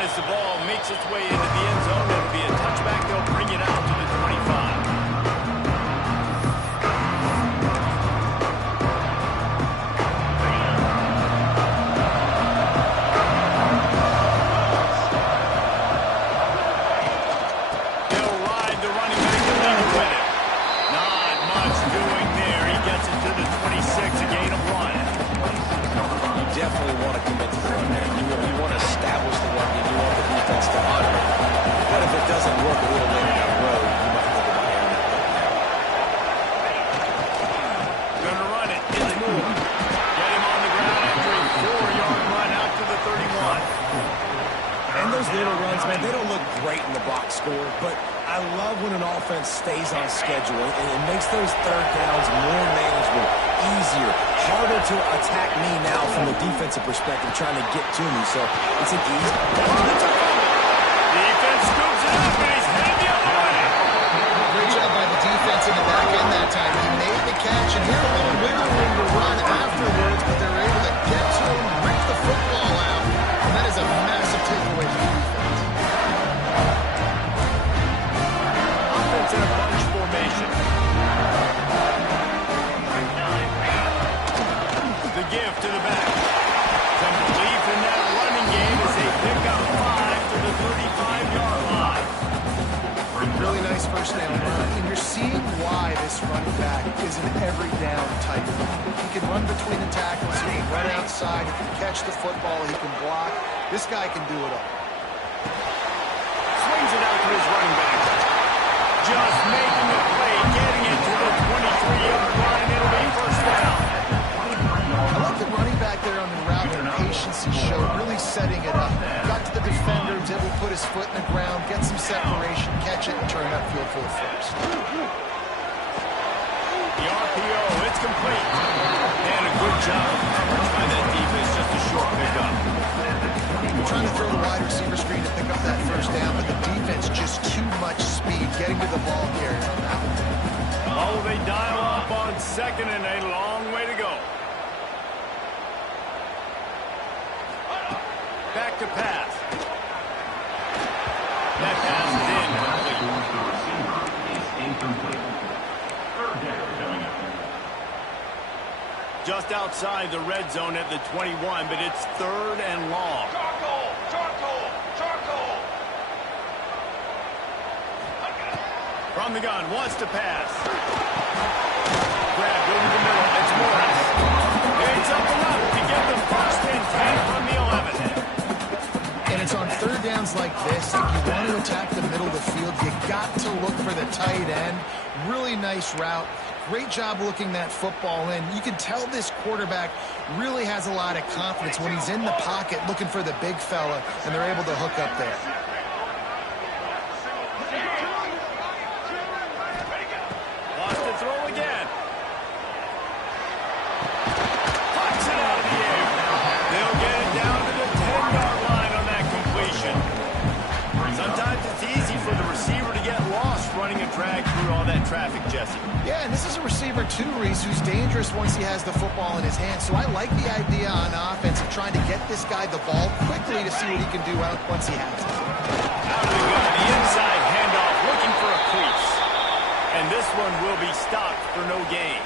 And as the ball makes its way into the end zone, it'll be a touchback. They'll bring it out to the 25. Definitely want to commit to the run there. You want to establish the run game. You want the defense to honor it. But if it doesn't work a little later down the road, you might think about airing that right now. Gonna run it. It's Moore. Get him on the ground after a 4-yard run out to the 31. And those little runs, man, they don't look great in the box score, but I love when an offense stays on schedule and it makes those third downs more manageable, easier, harder to attack me now from the defensive perspective trying to get to me. So it's an easy. Defense scoops it up and he's headed the other way. Great job by the defense in the back end that time. He made the catch and had a little wiggle room to run afterwards, but they were able to get to him, rip the football out, and that is a massive takeaway for the defense. Offense in a bunch formation. The give to the back. Some belief in that running game as they pick up 5 to the 35-yard line. Really nice first down run, and you're seeing why this running back is an every down type. He can run between the tackles, he can run outside, he can catch the football, he can block. This guy can do it all. Swings it out to his running back. Just making the play, getting it to the 23-yard line. It'll be first down. I like the running back there on the route and patience he showed, really setting it up. Got to the defender, was able to put his foot in the ground, get some separation, catch it, and turn it upfield for the first. The RPO, it's complete. And a good job of coverage by that defense, just a short pickup. Trying to throw the wide receiver screen to pick up that first down, but the defense just too much speed getting to the ball carrier on that one. Oh, they dial up on second and a long way to go. Back to pass. That pass is incomplete. Just outside the red zone at the 21, but it's third and long. Charcoal. From the gun, wants to pass. Grab over the middle, it's Morris. It's up enough to get the first and 10 from the 11. And it's on third downs like this, if you want to attack the middle of the field, you got to look for the tight end. Really nice route. Great job looking that football in. You can tell this quarterback really has a lot of confidence when he's in the pocket looking for the big fella, and they're able to hook up there. Lost to throw again. Puts it out of the air. They'll get it down to the 10-yard line on that completion. Sometimes it's easy for the receiver to get lost running a drag through all that traffic, Jesse. Yeah, and this is a receiver too, Reese, who's dangerous once he has the football in his hands. So I like the idea on offense of trying to get this guy the ball quickly to see what he can do once he has it. Out of the inside handoff, looking for a crease. And this one will be stopped for no gain.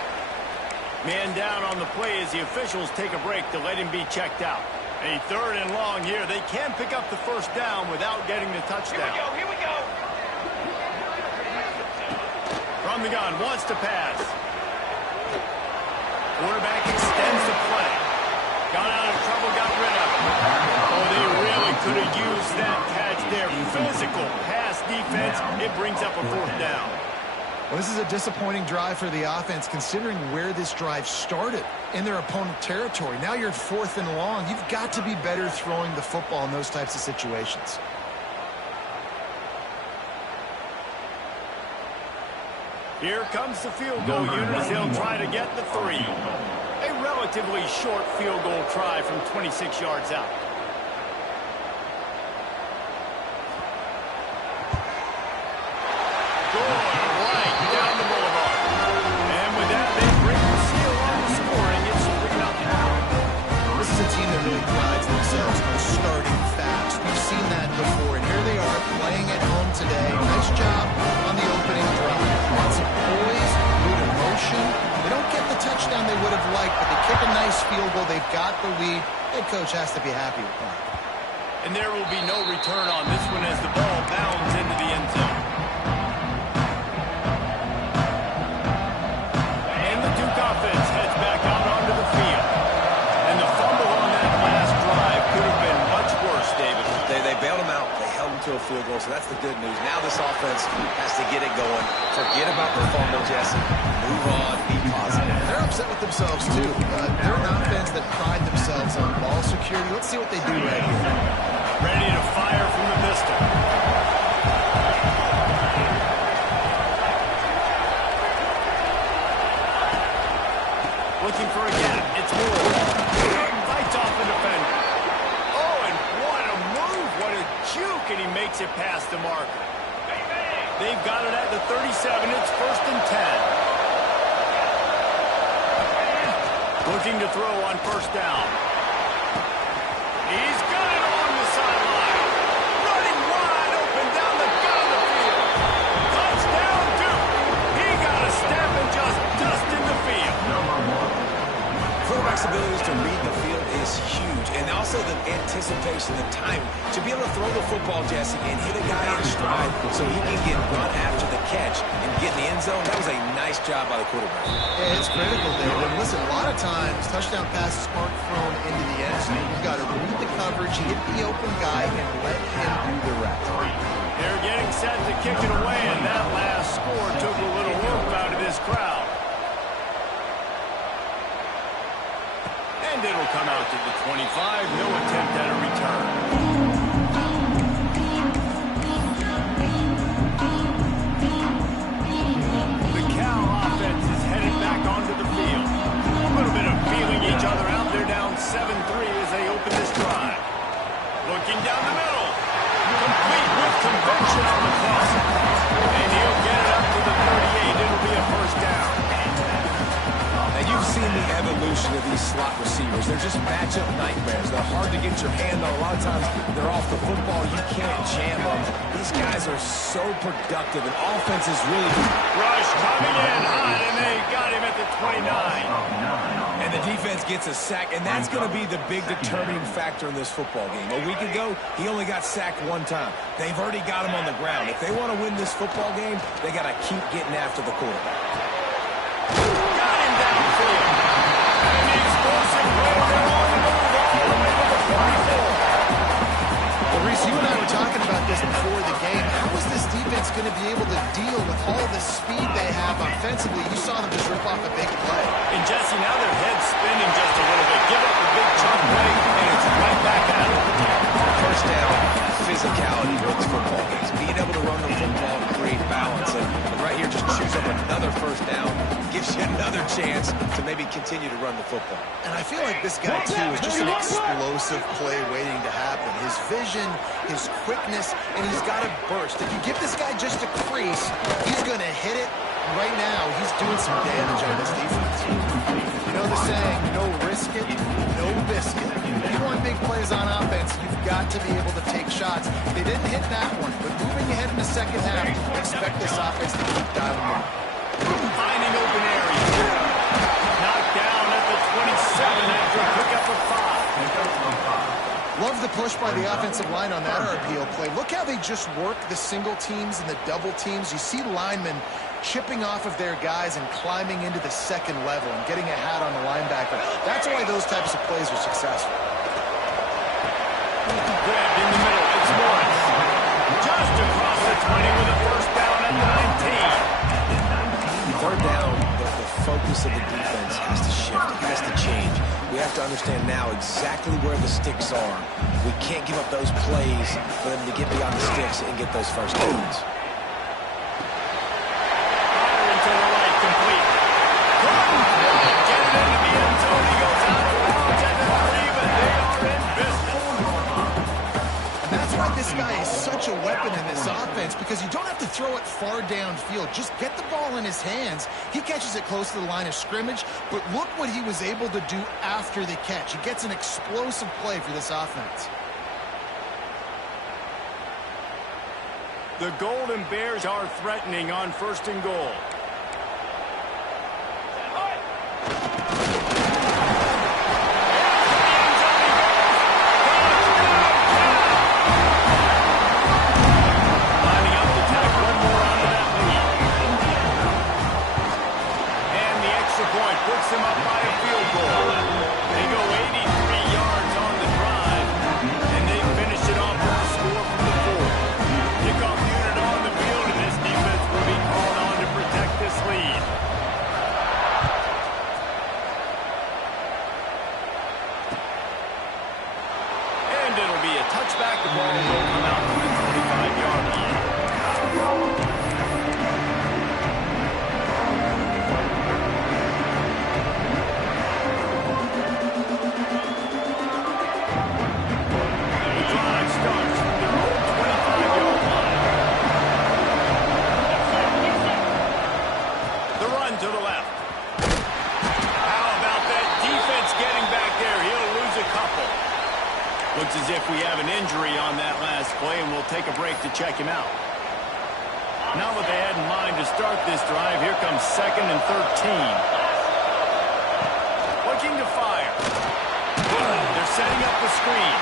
Man down on the play as the officials take a break to let him be checked out. A third and long here. They can pick up the first down without getting the touchdown. Here we go. From the gun, wants to pass. Quarterback extends the play. Got out of trouble, got rid of it. Oh, they really could have used that catch there. Physical pass defense. It brings up a fourth down. Well, this is a disappointing drive for the offense, considering where this drive started in their opponent territory. Now you're at fourth and long. You've got to be better throwing the football in those types of situations. Here comes the field goal unit as they'll try to get the 3. A relatively short field goal try from 26 yards out. Team that really prides themselves on starting fast. We've seen that They've got the lead. Head coach has to be happy with that. And there will be no return on this one as the ball bounds into the end zone. And the Duke offense heads back out onto the field. And the fumble on that last drive could have been much worse, David. They bailed him out. They held him to a field goal, so that's the good news. Now this offense has to get it going. Forget about the fumble, Jesse. Move on. Be positive. They're upset with themselves, too. They're an offense that pride themselves on ball security. Let's see what they do right here. Ready to fire from the pistol. Looking for a gap. It's Moore. Fights off the defender. Oh, and what a move. What a juke. And he makes it past the marker. They've got it at the 37. It's 1st and 10. Looking to throw on 1st down. He's got it on the sideline. Running wide open down the gut of the field. Touchdown, Duke. He got a step and just dusted the field. Quarterback's abilities to read the field is huge, and also the anticipation, the timing. To be able to throw the football, Jesse, and hit a guy in stride so he can get run after the catch and get in the end zone, that was a nice job by the quarterback. Yeah, it's critical, David. And listen, a lot of times, touchdown passes aren't thrown into the end zone. You've got to read the coverage, hit the open guy, and let him do the rest. They're getting set to kick it away, and that last score took a little whoop out of this crowd. And it'll come out to the 25. No attempt at a return. The Cal offense is headed back onto the field. A little bit of feeling each other out. They're down 7-3 as they open this drive. Looking down the middle. Complete with conviction on the crossing. And he'll get it up to the 38. It'll be a 1st down. And you've seen the evolution of these slot receivers. They're just matchup nightmares. They're hard to get your hand on. A lot of times they're off the football. You can't jam them. These guys are so productive, and offense is really good. Rush coming in hot, and they got him at the 29. And the defense gets a sack, and that's going to be the big determining factor in this football game. A week ago, he only got sacked 1 time. They've already got him on the ground. If they want to win this football game, they got to keep getting after the quarterback. Got him downfield. And the explosive play, they're on the move all the way to the 44. Well, Reese, you and I were talking about this before the game. How is this defense going to be able to deal with all the speed they have offensively? You saw them just rip off a big play. And Jesse, now their head's spinning just a little bit. Give up a big chunk play, and it's right back at them. 1st down, physicality wins football games. Being able to run the football and create balance. And right here, just choose up another 1st down. Gives you another chance to maybe continue to run the football. And I feel like this guy, too, is just an explosive play waiting to happen. His vision, his quickness, and he's got a burst. If you give this guy just a crease, he's going to hit it. Right now, he's doing some damage on this defense. You know the saying, no risk it, no biscuit. If you want big plays on offense, you've got to be able to take shots. They didn't hit that one, but moving ahead in the 2nd half, expect this offense to keep dialing up. Finding open area. Knocked down at the 27 after a pickup of 5. Love the push by the offensive line on that RPO play. Look how they just work the single teams and the double teams. You see linemen chipping off of their guys and climbing into the 2nd level and getting a hat on the linebacker. That's why those types of plays are successful. Grabbed in the middle. It's Morris. Just across the 20 with a 1st down at the 19. 3rd down, the focus of the defense has to shift. It has to change. We have to understand now exactly where the sticks are. We can't give up those plays for them to get beyond the sticks and get those 1st downs. Firing to the right, complete. Get it into the end zone. He goes out of bounds at the 3, but they are in business. And that's why this guy is such a weapon in this offense, because you don't have to throw it far downfield. Just get the ball in his hands. He catches it close to the line of scrimmage, but look what he was able to do after the catch. He gets an explosive play for this offense. The Golden Bears are threatening on 1st and goal. play, and we'll take a break to check him out. Now what they had in mind to start this drive, here comes 2nd and 13. Looking to fire. They're setting up the screen.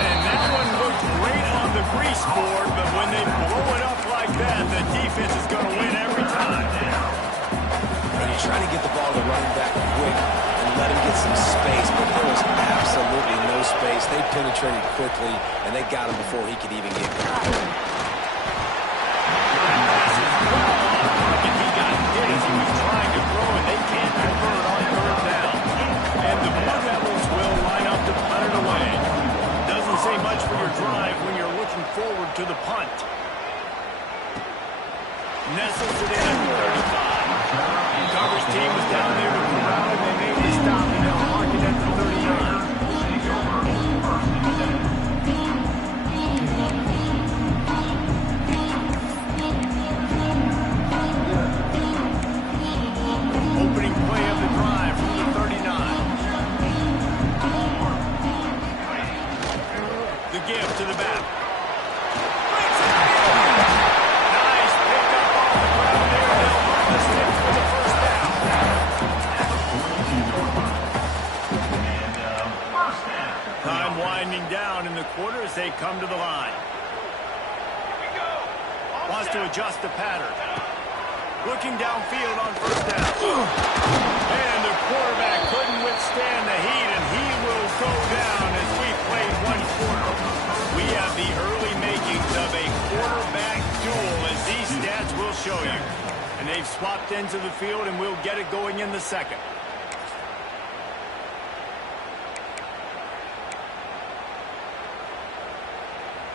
And that one looked great on the grease board, but when they blow it up like that, the defense is going to win every time. And you're trying to get the ball to the running back quick and let him get some space, but there was absolutely no space. They penetrated quickly, and they got him before he could even get caught. And he got hit as he was trying to throw, and they can't convert on 3rd down. And the Blue Devils will line up to punt it away. Doesn't say much for your drive when you're looking forward to the punt. Nestles it in at the 35. Coverage team was down there to corral, and they made the stop, and they'll mark it at the 39. Opening play of the drive from the 39. The give to the back. Nice pickup off the ground there. They'll run the sticks for the first down. Time winding down in the quarter as they come to the line. Wants to adjust the pattern. Looking downfield on 1st down. And the quarterback couldn't withstand the heat, and he will go down as we play 1 quarter. We have the early makings of a quarterback duel, as these stats will show you. And they've swapped ends of the field, and we'll get it going in the 2nd.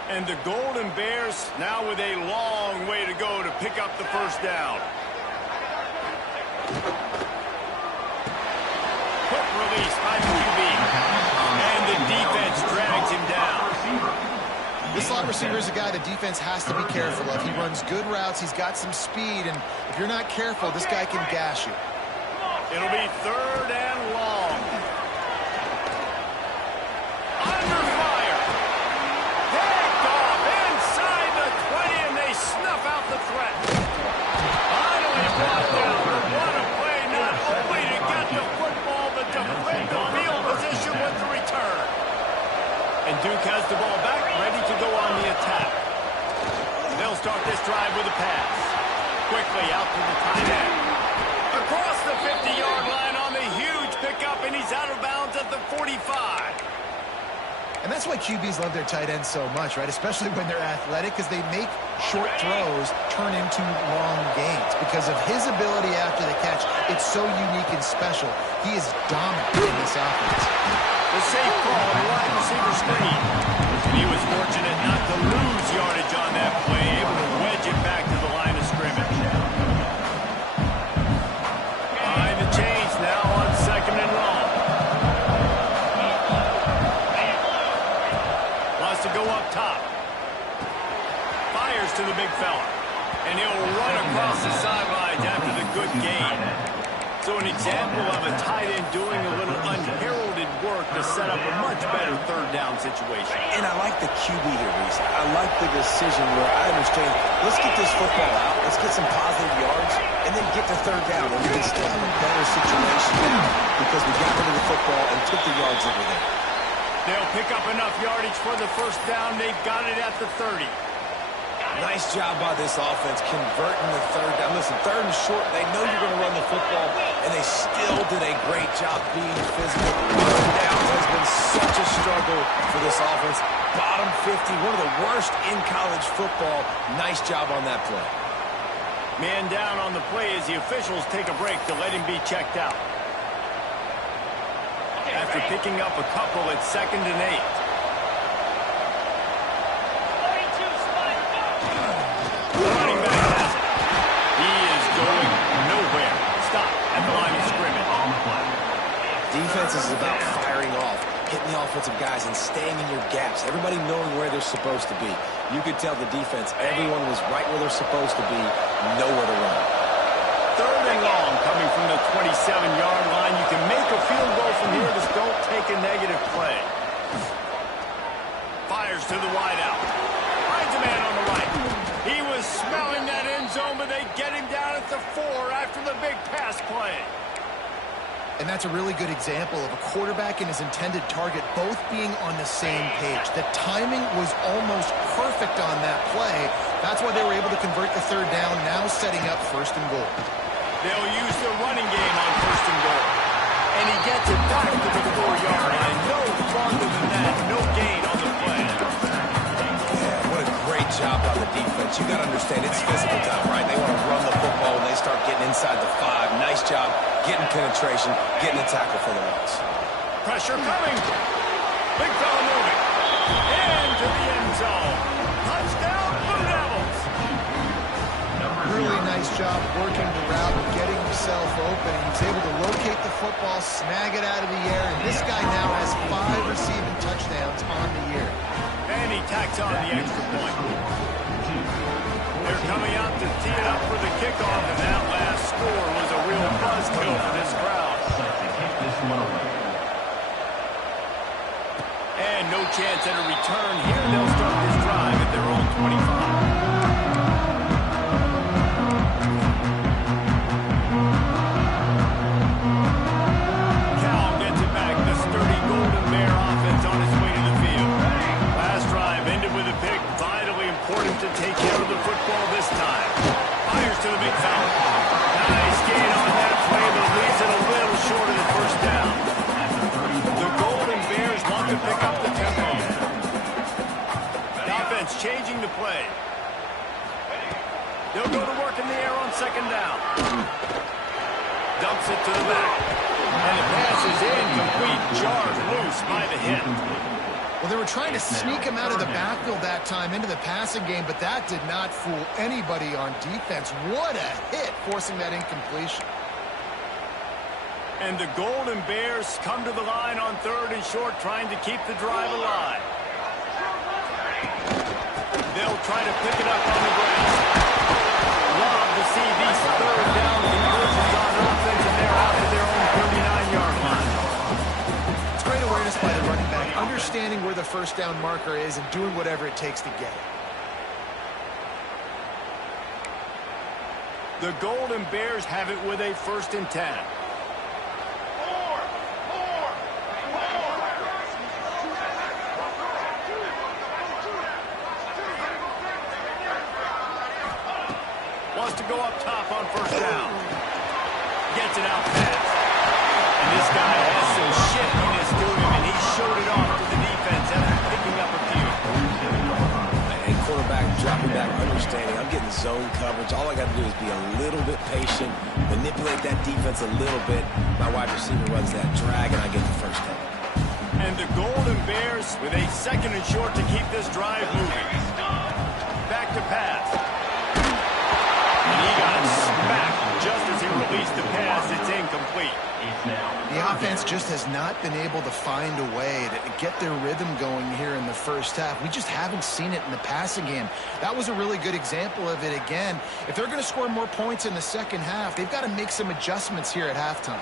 And the Golden Bears now with a long way to go to pick up the 1st down. Quick release by the QB. And the defense drags him down. This slot receiver is a guy the defense has to be careful of. He runs good routes. He's got some speed. And if you're not careful, this guy can gash you. It'll be 3rd and long. Under fire. Picked off inside the 20, and they snuff out the threat. Finally brought down, but what a play, not only to get the football, but to break the field position with the return. And Duke has the ball back, ready to go on the attack. They'll start this drive with a pass. Quickly out to the tight end. Across the 50-yard line on the huge pickup, and he's out of bounds at the 45. And that's why QBs love their tight ends so much, right? Especially when they're athletic, because they make short throws turn into long gains. Because of his ability after the catch, it's so unique and special. He is dominant in this offense. The safe call on the wide receiver screen. He was fortunate not to lose yardage on that play, able to wedge it back to the line of scrimmage. Behind the chains now on 2nd and long. Wants to go up top. Fires to the big fella. And he'll run across the sidelines after the good gain. So an example of a tight end doing a little unheralded work to set up a much better 3rd down situation. And I like the QB here, Reese. I like the decision where I understand, let's get this football out, let's get some positive yards, and then get to 3rd down. And we can still have a better situation now because we got rid of the football and took the yards over there. They'll pick up enough yardage for the 1st down. They've got it at the 30. Nice job by this offense converting the 3rd down. Listen, 3rd and short, they know you're going to run the football, and they still did a great job being physical. 3rd down has been such a struggle for this offense. Bottom 50, one of the worst in college football. Nice job on that play. Man down on the play as the officials take a break to let him be checked out. After picking up a couple at 2nd and 8. Running back has it. He is going nowhere. Stop at the line of scrimmage. Defense is about firing off, hitting the offensive guys, and staying in your gaps. Everybody knowing where they're supposed to be. You could tell the defense, everyone was right where they're supposed to be, nowhere to run. 3rd and long coming from the 27-yard line. You can make a field goal from here. Just don't take a negative play. Fires to the wideout. up to 4 after the big pass play. And that's a really good example of a quarterback and his intended target both being on the same page. The timing was almost perfect on that play. That's why they were able to convert the third down, now setting up first and goal. They'll use the running game on first and goal. And he gets it back to the 4-yard line. No farther than that. No gain on the play. Yeah, what a great job by the defense. You got to understand, it's physical time, right? They want to run the football when they start getting inside the 5. Nice job getting penetration, getting a tackle for the loss. Pressure coming. Big fella moving. Into the end zone. Touchdown, Blue Devils. Really nice job working the route, getting himself open. He was able to locate the football, snag it out of the air, and this guy now has 5 receiving touchdowns on the year. And he tacks on the extra point. They're coming out to tee it up for the kickoff, and that last score was a real buzzkill for this crowd. And no chance at a return here. They'll start this drive at their own 25. To take care of the football this time. Fires to the big foul. Nice gain on that play, but leaves it a little short of the first down. The Golden Bears want to pick up the tempo. The offense changing the play. They'll go to work in the air on second down. Dumps it to the back. And the pass is incomplete. Jarred loose by the hit. Well, they were trying to sneak him out of the backfield that time into the passing game, but that did not fool anybody on defense. What a hit, forcing that incompletion. And the Golden Bears come to the line on third and short, trying to keep the drive alive. They'll try to pick it up on the ground. Love to see these third down conversions on offense, and they're out at their own 39-yard line. It's great awareness by the running back, understanding where the first down marker is and doing whatever it takes to get it. The Golden Bears have it with a 1st and 10. Wants to go up top on first down. Gets it out fast. And this guy has some shiftiness to him, and he showed it off to the defense after picking up a few. Hey, quarterback dropping back, understanding. I'm getting zone coverage. All I got to do is be a little bit patient, manipulate that defense a little bit. My wide receiver runs that drag, and I get the first down. And the Golden Bears with a 2nd and short to keep this drive moving. Back to pass. And he got smacked just as he released the pass. It's incomplete. The offense just has not been able to find a way to get their rhythm going here in the first half. We just haven't seen it in the passing game. That was a really good example of it again. If they're going to score more points in the second half, they've got to make some adjustments here at halftime.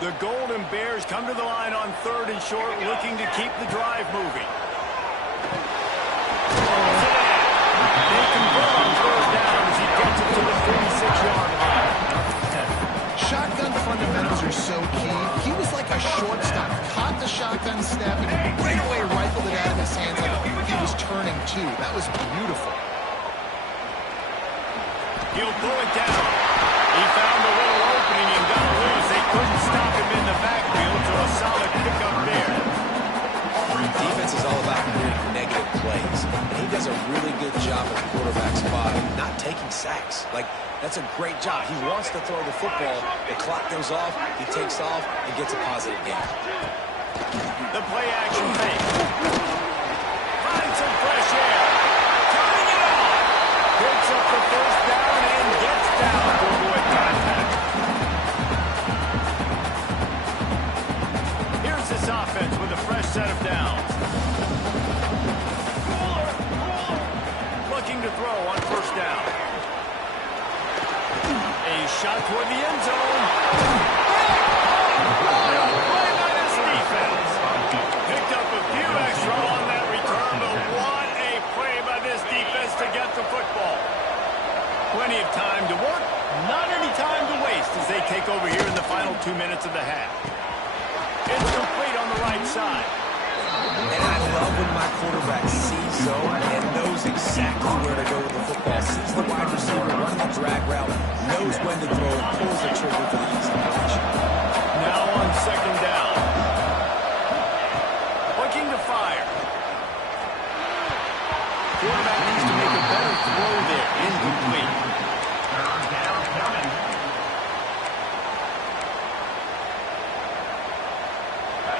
The Golden Bears come to the line on 3rd and short, looking to keep the drive moving. They convert on 3rd down as he gets it to the 46-yard line. Shotgun fundamentals are so key. He was like a shortstop, caught the shotgun snap, and right away rifled it out of his hands like he was turning too. That was beautiful. He'll pull it down. He found a little opening and got loose. They couldn't stop him in the backfield, so a solid pickup there. Defense is all about creating negative plays. And he does a really good job at the quarterback spot, not taking sacks. That's a great job. He wants to throw the football. The clock goes off. He takes off and gets a positive gain. The play action fake. Finds some fresh air. Turning it off. Picks up the first down and gets down to avoid contact. Here's this offense with a fresh set of downs. Looking to throw on first down. A shot toward the end zone. What a play by this defense. Picked up a few extra on that return, but what a play by this defense to get the football. Plenty of time to work. Not 2 minutes of the half. It's complete on the right side. And I love when my quarterback sees zone and knows exactly where to go with the football. Sees the wide receiver run the drag route, knows when to throw, and pulls the trigger for the easy catch. Now on second down. Looking to fire. Quarterback needs to make a better throw there. Incomplete.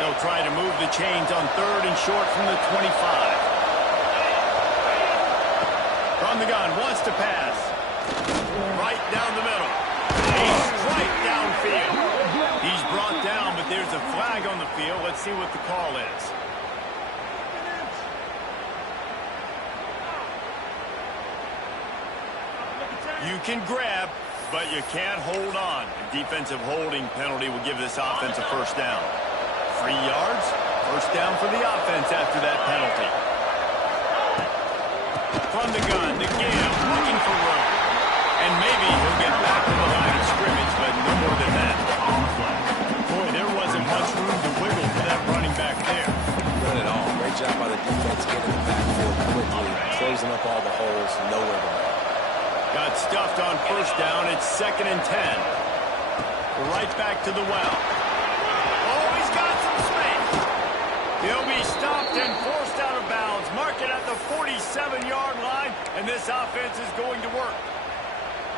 They'll try to move the chains on third and short from the 25. From the gun, wants to pass. Right down the middle. He's right downfield. He's brought down, but there's a flag on the field. Let's see what the call is. You can grab, but you can't hold on. A defensive holding penalty will give this offense a first down. 3 yards, first down for the offense after that penalty. From the gun, the give, looking for room. And maybe he'll get back to the line of scrimmage, but no more than that. Boy, there wasn't much room to wiggle for that running back there. None at all. Great job by the defense getting in the backfield quickly, closing up all the holes, nowhere to go. Got stuffed on first down. It's 2nd and 10. Right back to the well. Oh, he's got some space. He'll be stopped and forced out of bounds. Mark it at the 47-yard line, and this offense is going to work.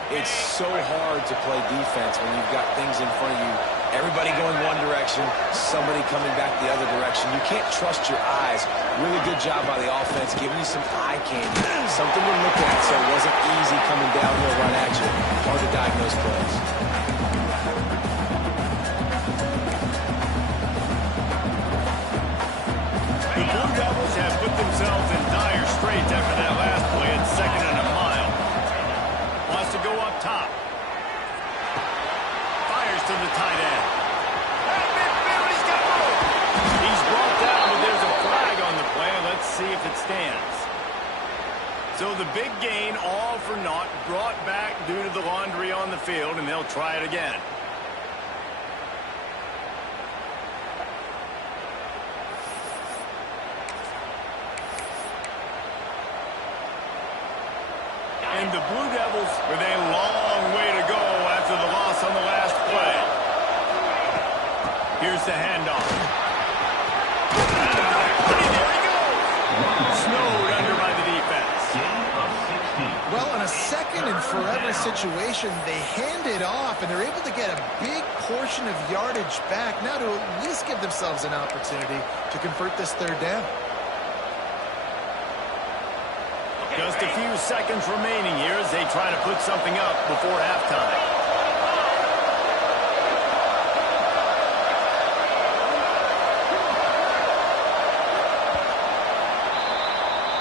It's so hard to play defense when you've got things in front of you. Everybody going one direction, somebody coming back the other direction. You can't trust your eyes. Really good job by the offense, giving you some eye candy. Something to look at, so it wasn't easy coming downhill right at you. Hard to diagnose plays. The Blue Devils have put themselves in dire straits after that last play at 2nd and a mile. Wants to go up top. Fires to the tight end. He's got room. He's brought down, but there's a flag on the play. Let's see if it stands. So the big gain, all for naught, brought back due to the laundry on the field, and they'll try it again. And the Blue Devils with a long way to go after the loss on the last play. Here's the handoff. There he goes. Snowed under by the defense. Well, in a second and forever situation, they hand it off, and they're able to get a big portion of yardage back now to at least give themselves an opportunity to convert this third down. Just a few seconds remaining here as they try to put something up before halftime.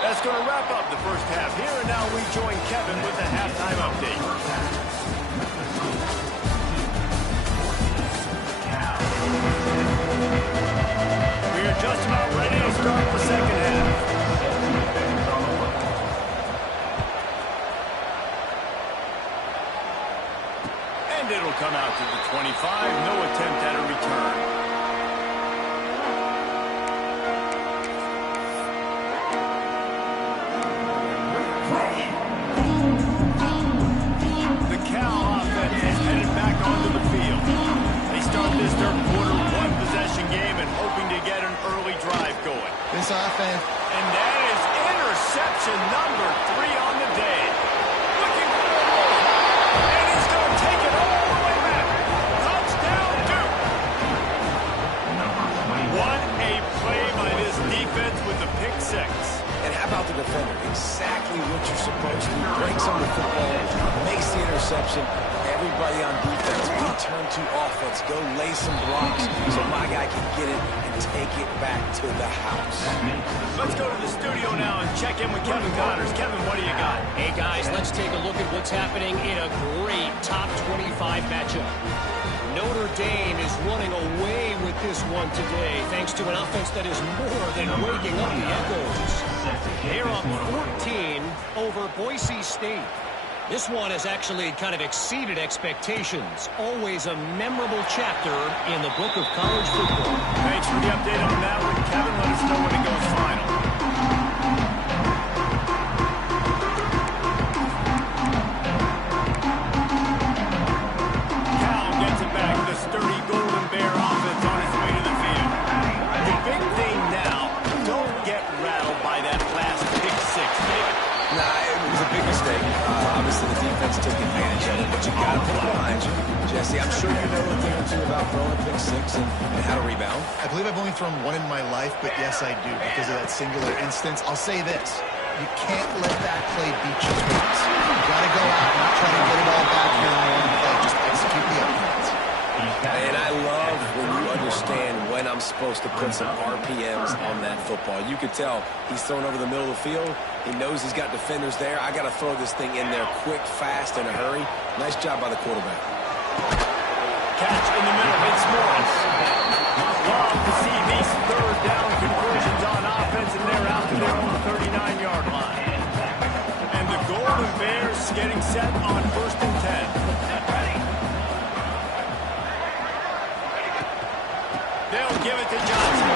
That's going to wrap up the first half here, and now we join Kevin with the halftime update. We are just about ready to start the second half. It'll come out to the 25. No attempt at a return. The Cal offense is headed back onto the field. They start this third quarter one-possession game and hoping to get an early drive going. This offense. And that is interception number 3 on the day. Looking for the ball. And he's going to take it all. What a play by this defense with the pick 6. And how about the defender? Exactly what you're supposed to do. Breaks on the football, makes the interception. Everybody on defense, we turn to offense. Go lay some blocks so my guy can get it and take it back to the house. Let's go to the studio now and check in with Kevin Connors. Kevin, what do you got? Hey, guys, let's take a look at what's happening in a great top 25 matchup. Notre Dame is running away with this one today, thanks to an offense that is more than waking up the echoes. They're up 14 over Boise State. This one has actually kind of exceeded expectations. Always a memorable chapter in the book of college football. Thanks for the update on that one, Kevin. Let us know when it goes final. Cal gets it back. The sturdy Golden Bear offense on its way to the field. The big thing now, don't get rattled by that last pick six, David. Nah, it was a big mistake. Obviously, the defense took advantage of it, but you got to put it behind you. Jesse, I'm sure you know a thing or two about throwing a pick six and how to rebound. I believe I've only thrown one in my life, but yes, I do, because of that singular instance. I'll say this. You can't let that play beat you twice. You got to go out and not try to get it all back here in one play. Just execute the offense. And I love when you understand when I'm supposed to put some RPMs on that football. You could tell he's thrown over the middle of the field. He knows he's got defenders there. I got to throw this thing in there quick, fast, in a hurry. Nice job by the quarterback. Catch in the middle. It's Morris. Love to see these third down conversions on offense, and they're out to their own 39-yard line. And the Golden Bears getting set on 1st and 10. They'll give it to Johnson.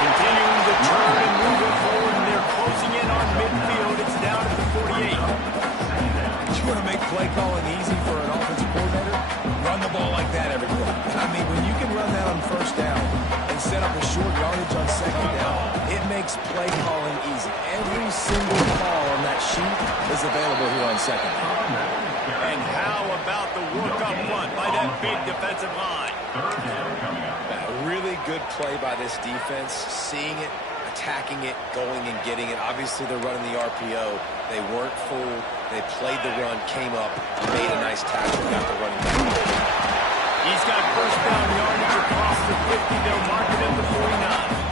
Continuing to turn and move it forward, and they're closing in on midfield. It's down at the 48. You want to make play calling easy for an offensive coordinator? Run the ball like that every play. I mean, when you can run that on 1st down and set up a short yardage on 2nd down, it makes play calling easy. Every single call on that sheet is available here on 2nd down. And how about the work up front by that big defensive line? A really good play by this defense, seeing it, attacking it, going and getting it. Obviously, they're running the RPO. They weren't fooled. They played the run, came up, made a nice tackle, got the running back. He's got 1st down yardage across the 50. They'll mark it at the 49.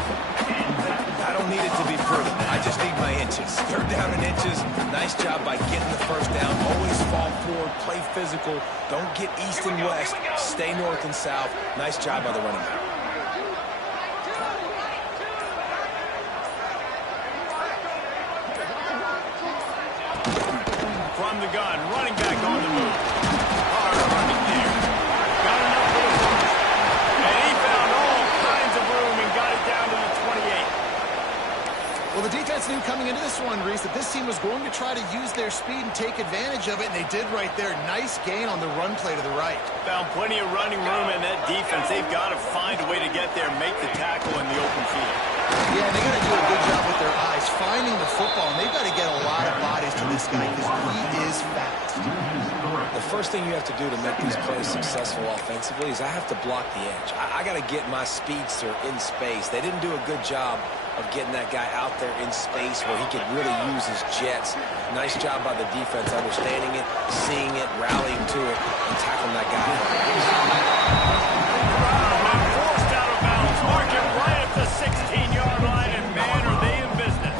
I don't need it to be pretty. I just need my inches. 3rd down and inches. Nice job by getting the 1st down. Always fall forward, play physical. Don't get east and west. Stay north and south. Nice job by the running back. From the gun, running back on the move. Hard running there. Got enough for the first. And he found all kinds of room and got it down to the 28. Well, the defense knew coming into this one, Reese, that this team was going to try to use their speed and take advantage of it, and they did right there. Nice gain on the run play to the right. Found plenty of running room in that defense. They've got to find a way to get there, make the tackle in the open field. Yeah, they got to do a good job with their eyes, finding the football, and they've got to get a lot of bodies to this guy because he is fast. The first thing you have to do to make these plays successful offensively is I have to block the edge. I got to get my speedster in space. They didn't do a good job of getting that guy out there in space where he could really use his jets. Nice job by the defense understanding it, seeing it, rallying to it, and tackling that guy. Forced out of bounds. Mark it right at the 16-yard line, and man, are they in business.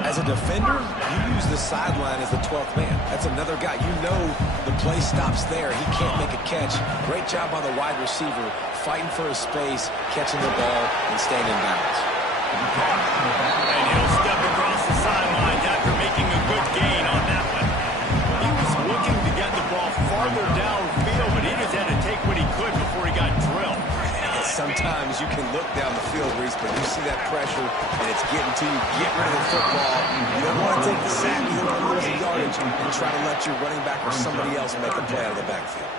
As a defender, you use the sideline as the 12th man. That's another guy. You know the play stops there. He can't make a catch. Great job by the wide receiver, fighting for his space, catching the ball, and staying in bounds. And he'll step across the sidelines after making a good gain on that one. He was looking to get the ball farther downfield, but he just had to take what he could before he got drilled. Sometimes you can look down the field, Reese, but you see that pressure, and it's getting to you. Get rid of the football. You don't want to take the sack. You don't want to lose the yardage and try to let your running back or somebody else make a play out of the backfield.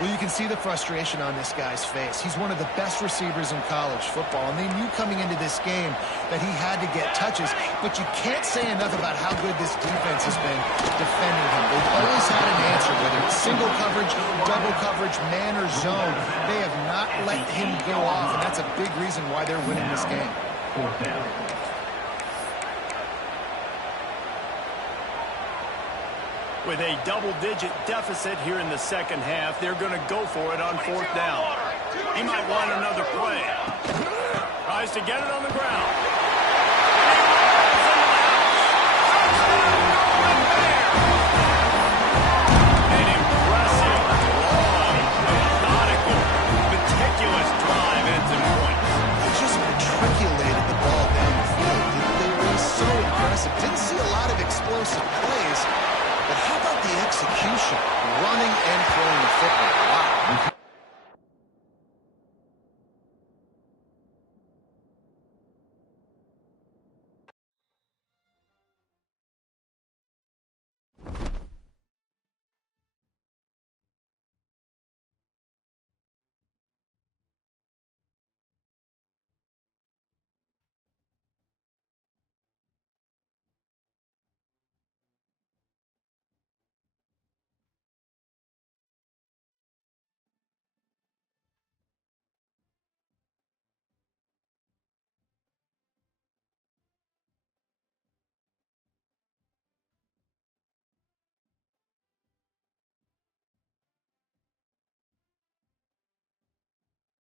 Well, you can see the frustration on this guy's face. He's one of the best receivers in college football, and they knew coming into this game that he had to get touches, but you can't say enough about how good this defense has been defending him. They've always had an answer, whether it's single coverage, double coverage, man or zone. They have not let him go off, and that's a big reason why they're winning this game. 4th down. With a double-digit deficit here in the 2nd half, they're going to go for it on 4th down. He might want another play. Tries to get it on the ground. An impressive, long, methodical, meticulous drive ends in points. They just matriculated the ball down the field. They were so impressive. impressive. Didn't see a lot of explosive plays, but how about the execution? Running and throwing the football. Wow.